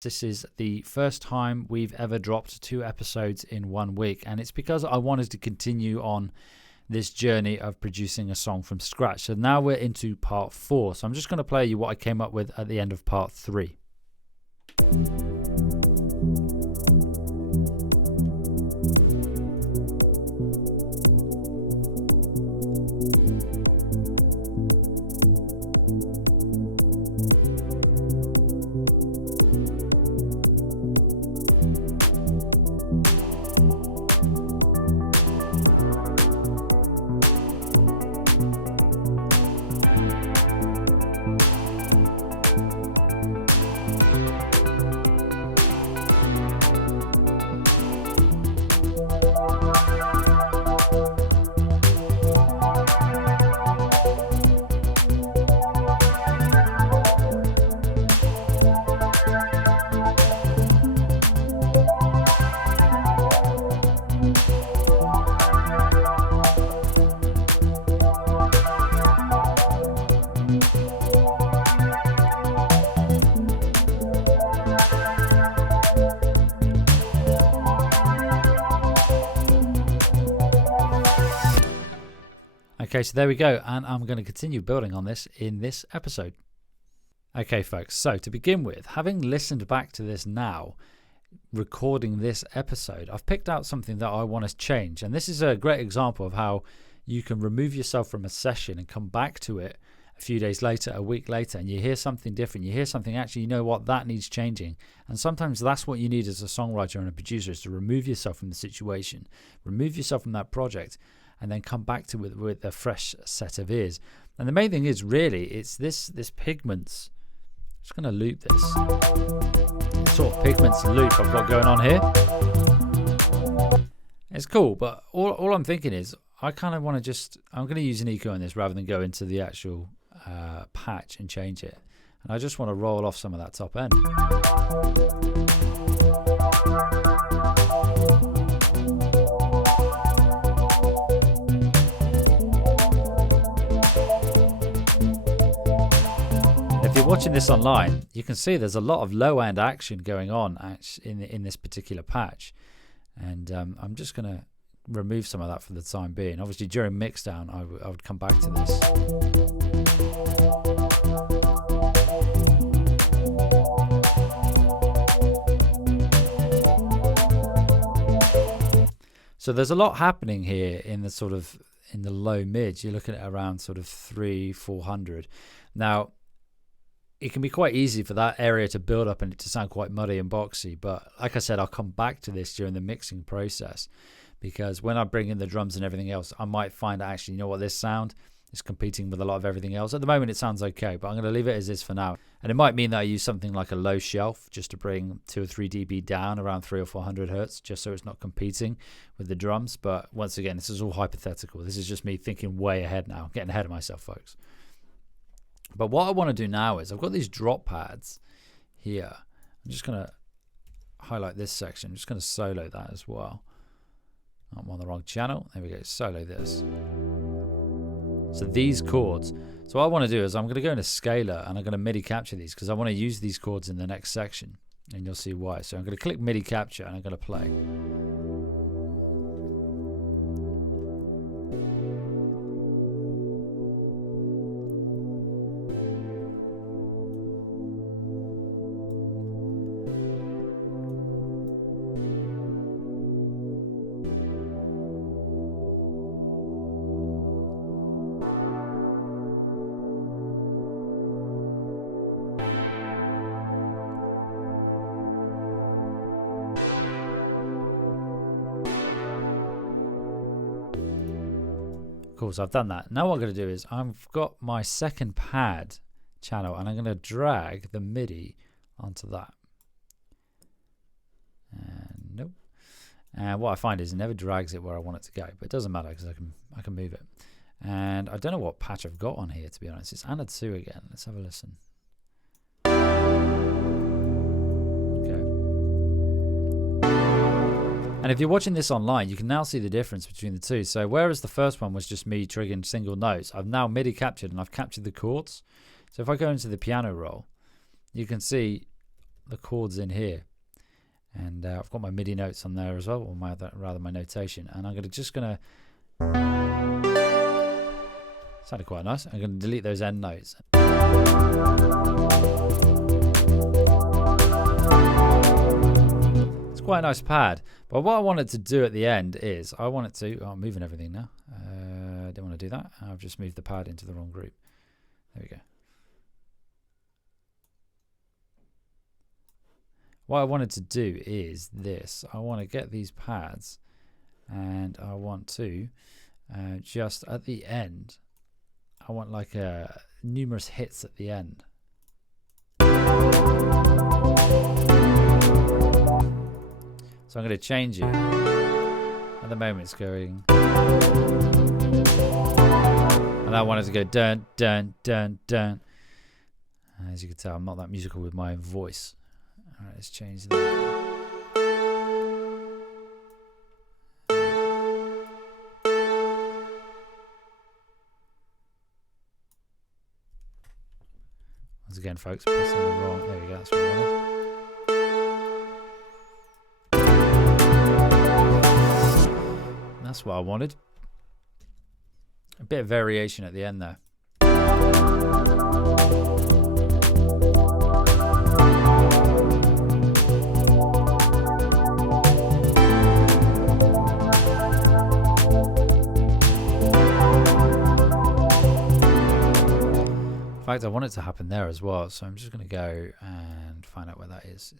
This is the first time we've ever dropped 2 episodes in 1 week, and it's because I wanted to continue on this journey of producing a song from scratch. So now we're into part 4. So I'm just going to play you what I came up with at the end of part 3. Okay, so there we go, and I'm going to continue building on this in this episode. Okay, folks, so to begin with, having listened back to this now, recording this episode, I've picked out something that I want to change, and this is a great example of how you can remove yourself from a session and come back to it a few days later, a week later, and you hear something different. You hear something, actually, you know what, that needs changing. And sometimes that's what you need as a songwriter and a producer, is to remove yourself from the situation, remove yourself from that project, and then come back to it with a fresh set of ears. And the main thing is, really, it's this pigments. I'm just going to loop this sort of pigments loop I've got going on here. It's cool, but all I'm thinking is I kind of want to I'm going to use an eco in this rather than go into the actual patch and change it. And I just want to roll off some of that top end. If you're watching this online, you can see there's a lot of low-end action going on in this particular patch, and I'm just going to remove some of that for the time being. Obviously, during mixdown, I would come back to this. So there's a lot happening here in the low mids. You're looking at around sort of 300-400. Now, it can be quite easy for that area to build up and it to sound quite muddy and boxy. But like I said, I'll come back to this during the mixing process, because when I bring in the drums and everything else, I might find actually, you know what, this sound is competing with a lot of everything else. At the moment, it sounds okay, but I'm going to leave it as is for now. And it might mean that I use something like a low shelf just to bring 2 or 3 dB down, around 300 or 400 hertz, just so it's not competing with the drums. But once again, this is all hypothetical. This is just me thinking way ahead now, getting ahead of myself, folks. But what I want to do now is I've got these drop pads here. I'm just going to highlight this section. I'm just going to solo that as well. I'm on the wrong channel. There we go. Solo this. So these chords. So what I want to do is I'm going to go into scalar and I'm going to MIDI capture these, because I want to use these chords in the next section, and you'll see why. So I'm going to click MIDI capture and I'm going to play. Cool, so I've done that. Now what I'm going to do is I've got my second pad channel and I'm going to drag the MIDI onto that. And nope. And what I find is it never drags it where I want it to go, but it doesn't matter because I can move it. And I don't know what patch I've got on here, to be honest. It's Anna 2 again. Let's have a listen. And if you're watching this online, you can now see the difference between the two. So whereas the first one was just me triggering single notes, I've now MIDI captured and I've captured the chords. So if I go into the piano roll, you can see the chords in here, and I've got my MIDI notes on there as well, or rather my notation, and I'm just gonna sounded quite nice. I'm going to delete those end notes. It's quite a nice pad, but what I wanted to do at the end is I wanted to, I'm moving everything now. I don't want to do that. I've just moved the pad into the wrong group. There we go. What I wanted to do is this. I want to get these pads, and I want to just at the end, I want like numerous hits at the end. So I'm going to change it. At the moment it's going, and I want it to go dun dun dun dun. As you can tell, I'm not that musical with my own voice. All right, let's change that. Once again, folks, pressing the wrong. There we go. That's what I wanted. That's what I wanted. A bit of variation at the end there. In fact, I want it to happen there as well, so I'm just going to go and find out where that is.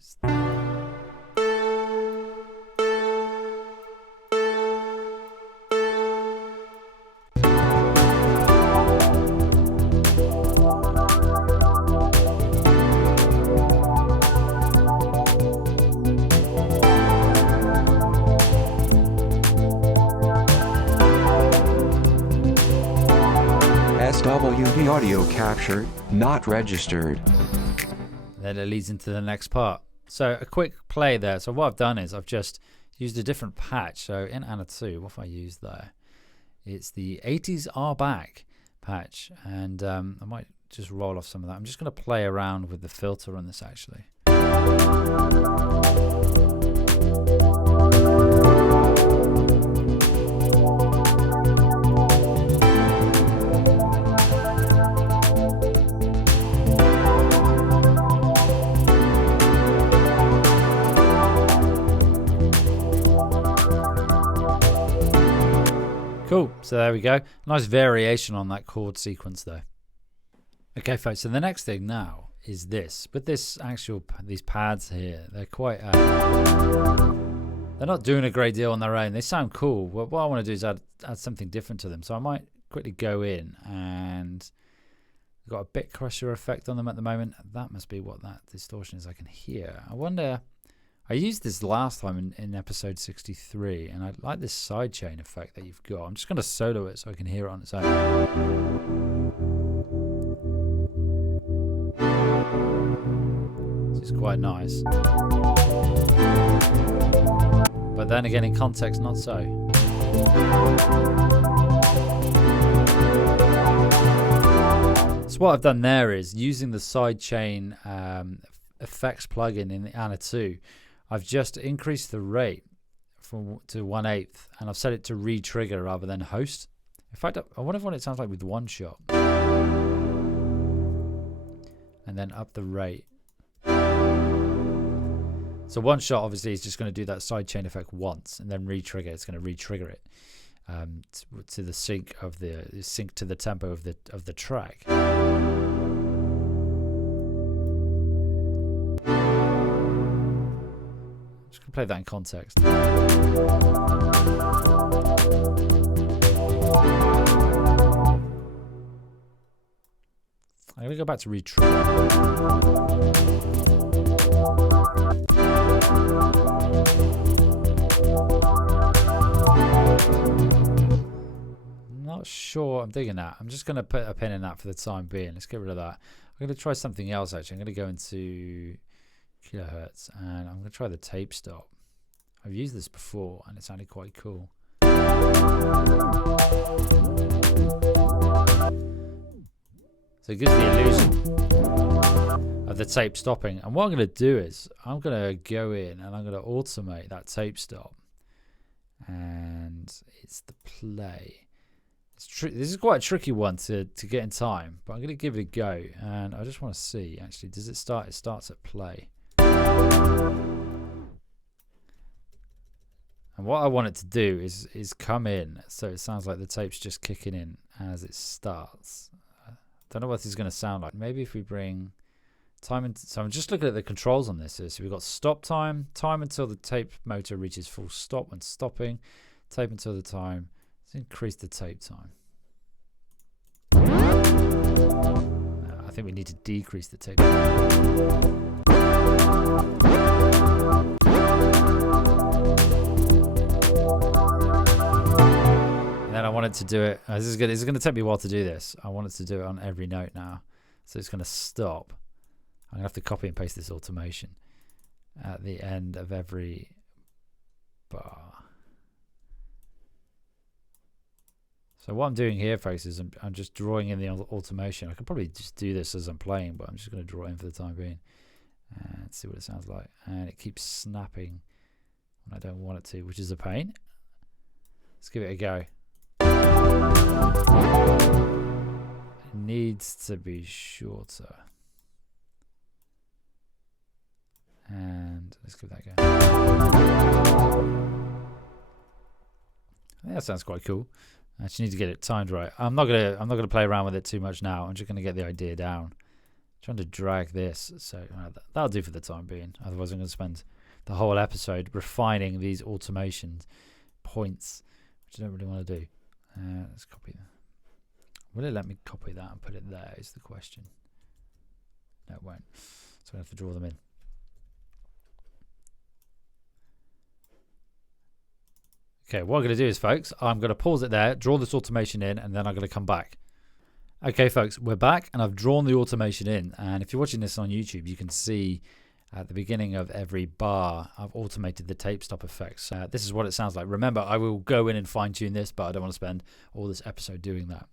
SWV audio captured, not registered. Then it leads into the next part. So a quick play there. So what I've done is I've just used a different patch. So in Anna 2, what have I used there? It's the 80s Are Back patch, and I might just roll off some of that. I'm just going to play around with the filter on this actually. Cool, so there we go. Nice variation on that chord sequence there. Okay, folks, so the next thing now is this. With these pads here, they're quite, they're not doing a great deal on their own. They sound cool. What I want to do is add something different to them. So I might quickly go in, and I've got a bit crusher effect on them at the moment. That must be what that distortion is I can hear. I wonder, I used this last time in episode 63, and I like this sidechain effect that you've got. I'm just going to solo it so I can hear it on its own. This is quite nice. But then again, in context, not so. So what I've done there is, using the sidechain effects plugin in the Anna 2, I've just increased the rate to 1/8, and I've set it to re-trigger rather than host. In fact, I wonder what it sounds like with one shot. And then up the rate. So one shot obviously is just going to do that sidechain effect once, and then re-trigger. It's going to re-trigger it to the sync to the tempo of the track. Just gonna play that in context. I'm gonna go back to re-trigger. Not sure I'm digging that. I'm just going to put a pin in that for the time being. Let's get rid of that. I'm going to try something else actually. I'm going to go into Kilohertz, and I'm going to try the tape stop. I've used this before and it sounded quite cool. So So it gives the illusion of the tape stopping. And what I'm going to do is I'm going to go in and I'm going to automate that tape stop. And it's the play. This is quite a tricky one to get in time, but I'm going to give it a go. And I just want to see, actually, does it start? It starts at play. And what I want it to do is come in, so it sounds like the tape's just kicking in as it starts. I don't know what this is going to sound like. Maybe if we bring time in. So I'm just looking at the controls on this. So we've got stop time, time until the tape motor reaches full stop when stopping, tape until the time. Let's increase the tape time. I think we need to decrease the tape time. And then I wanted to do it. This is going to take me a while to do this. I wanted to do it on every note now. So it's going to stop. I'm going to have to copy and paste this automation at the end of every bar. So what I'm doing here, folks, is I'm just drawing in the automation. I could probably just do this as I'm playing, but I'm just going to draw it in for the time being and see what it sounds like. And it keeps snapping when I don't want it to, which is a pain. Let's give it a go. It needs to be shorter. And let's give that a go. I think that sounds quite cool. I just need to get it timed right. I'm not gonna play around with it too much now. I'm just gonna get the idea down. I'm trying to drag this, so that'll do for the time being. Otherwise, I'm gonna spend the whole episode refining these automation points, which I don't really want to do. Let's copy that. Will it let me copy that and put it there? Is the question. No, it won't. So I have to draw them in. Okay, what I'm going to do is, folks, I'm going to pause it there, draw this automation in, and then I'm going to come back. Okay, folks, we're back, and I've drawn the automation in. And if you're watching this on YouTube, you can see at the beginning of every bar, I've automated the tape stop effects. This is what it sounds like. Remember, I will go in and fine-tune this, but I don't want to spend all this episode doing that.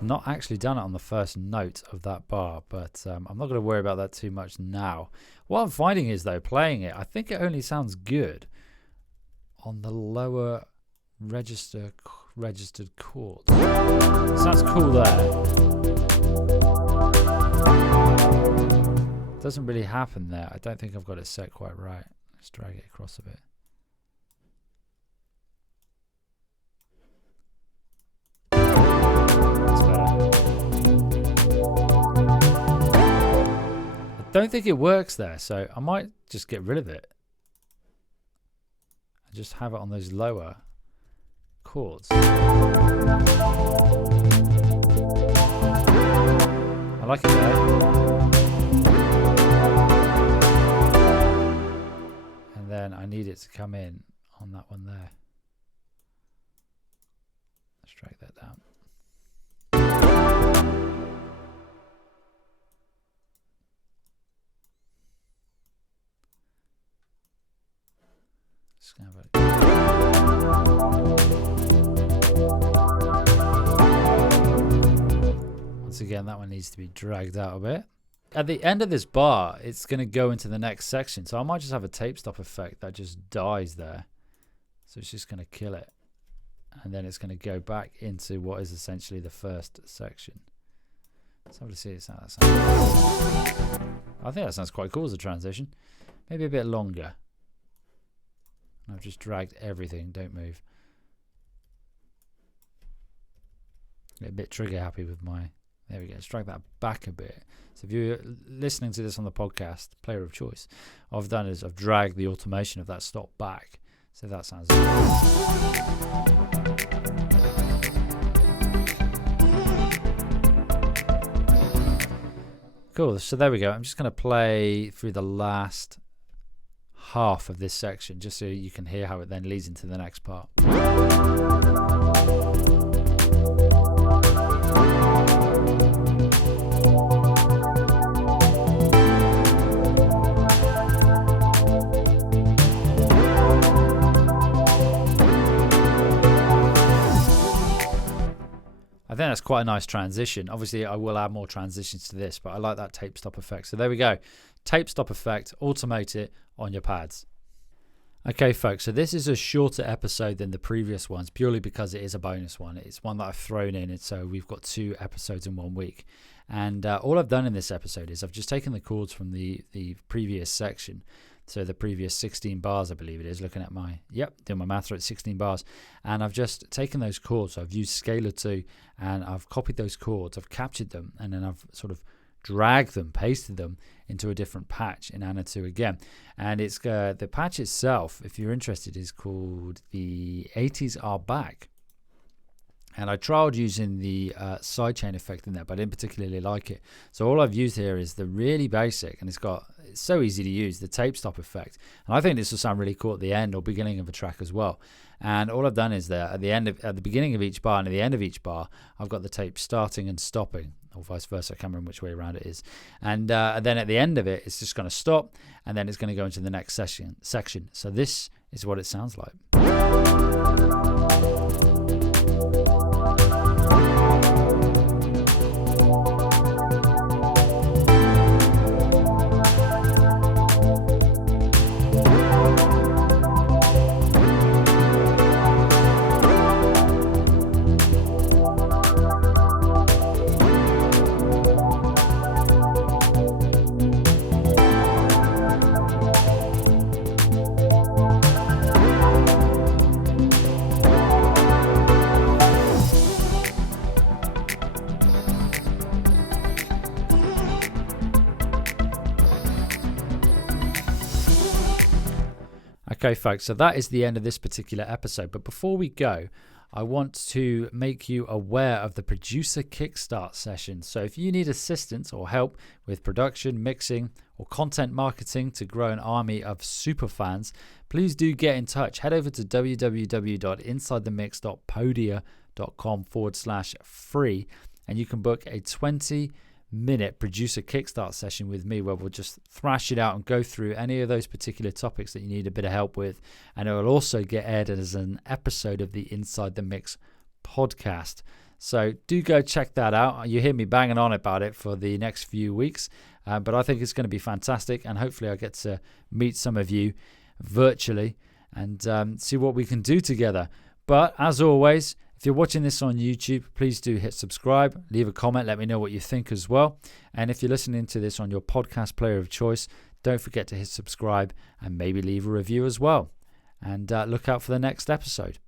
Not actually done it on the first note of that bar, but I'm not going to worry about that too much now. What I'm finding is, though, playing it, I think it only sounds good on the lower registered chords. It sounds cool there. It doesn't really happen there. I don't think I've got it set quite right. Let's drag it across a bit. I don't think it works there, so I might just get rid of it and just have it on those lower chords. I like it there. And then I need it to come in on that one there. Let's drag that down. Once again, that one needs to be dragged out a bit. At the end of this bar, it's going to go into the next section. So I might just have a tape stop effect that just dies there. So it's just going to kill it. And then it's going to go back into what is essentially the first section. Let's have to see how that sounds. I think that sounds quite cool as a transition. Maybe a bit longer. I've just dragged everything, don't move. Get a bit trigger happy with my, there we go, let's drag that back a bit. So if you're listening to this on the podcast, player of choice, what I've done is I've dragged the automation of that stop back. So that sounds cool. So there we go. I'm just going to play through the last half of this section just so you can hear how it then leads into the next part. think that's quite a nice transition. Obviously, I will add more transitions to this, but I like that tape stop effect. So there we go. Tape stop effect, automate it on your pads. Okay, folks, so this is a shorter episode than the previous ones, purely because it is a bonus one. It's one that I've thrown in, and so we've got 2 episodes in 1 week. And all I've done in this episode is I've just taken the chords from the previous section. So the previous 16 bars, I believe it is, looking at doing my math right, 16 bars. And I've just taken those chords. So I've used Scalar 2, and I've copied those chords, I've captured them, and then I've sort of dragged them, pasted them into a different patch in Anna 2 again. And it's the patch itself, if you're interested, is called The 80s Are Back. And I tried using the sidechain effect in there, but I didn't particularly like it. So all I've used here is the really basic, and it's so easy to use, the tape stop effect. And I think this will sound really cool at the end or beginning of a track as well. And all I've done is there at the beginning of each bar and at the end of each bar, I've got the tape starting and stopping, or vice versa. I can't remember which way around it is. And then at the end of it, it's just going to stop, and then it's going to go into the next section. So this is what it sounds like. Okay, folks, so that is the end of this particular episode. But before we go, I want to make you aware of the producer kickstart session. So if you need assistance or help with production, mixing, or content marketing to grow an army of super fans, please do get in touch. Head over to www.insidethemix.podia.com/free, and you can book a 20-minute producer kickstart session with me, where we'll just thrash it out and go through any of those particular topics that you need a bit of help with. And it will also get aired as an episode of the Inside the Mix podcast. So do go check that out. You hear me banging on about it for the next few weeks, but I think it's going to be fantastic, and hopefully I get to meet some of you virtually and see what we can do together. But as always, if you're watching this on YouTube, please do hit subscribe, leave a comment, let me know what you think as well. And if you're listening to this on your podcast player of choice, don't forget to hit subscribe and maybe leave a review as well. And look out for the next episode.